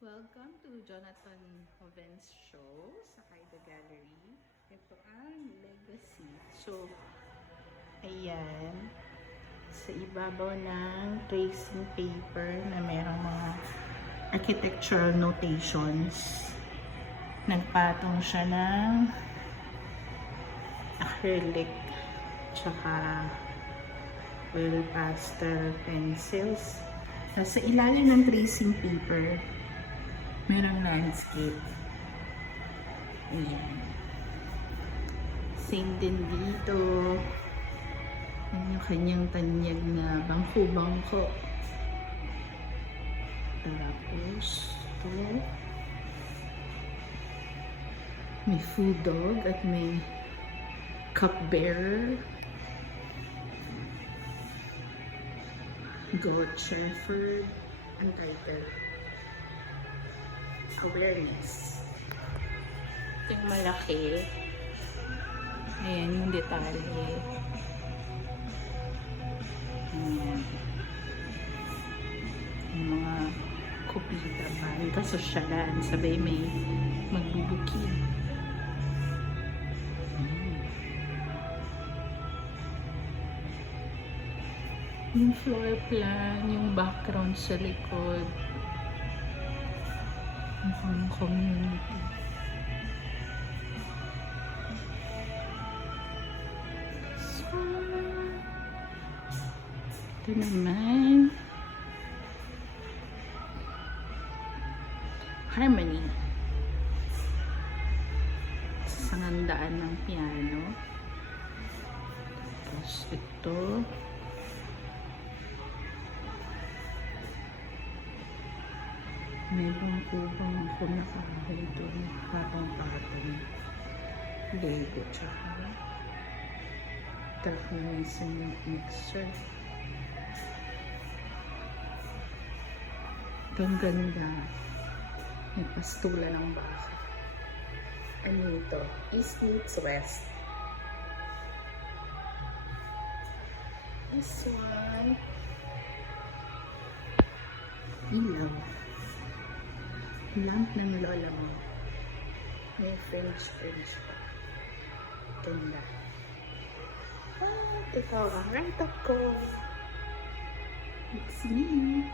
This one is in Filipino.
Welcome to Jonathan Hoven's show sa Kaida Gallery. Ito ang Legacy. So, ayan. Sa ibabaw ng tracing paper na merong mga architectural notations. Nagpatong siya ng acrylic tsaka oil pastel pencils. Sa ilalim ng tracing paper, merong landscape. Ayan. Same din dito. Yan yung kanyang tanyag na bangko-bangko. Tapos, ito. May food dog at may cupbearer. Goat Shepherd. Ang title. Awareness. Ito yung malaki. Ayan yung detalye. Ayan. Yung mga kupita pa. Yung kasosyalan. Sabay may magbubukid. Yung floor plan, yung background sa likod. Mukhang community. So, ito naman. Harmony. Sangandaan ng piano. Tapos ito. Meron kubang ako nakahay doon habang patong Lego tsaka Taconisan yung mixer. Ito ang ganda. May pastula ng baka. Ano ito? East meets West. This one. Ilaw. Lamp ng lola mo. May French pa. Ganda. At ikaw ang right up ko. It's me.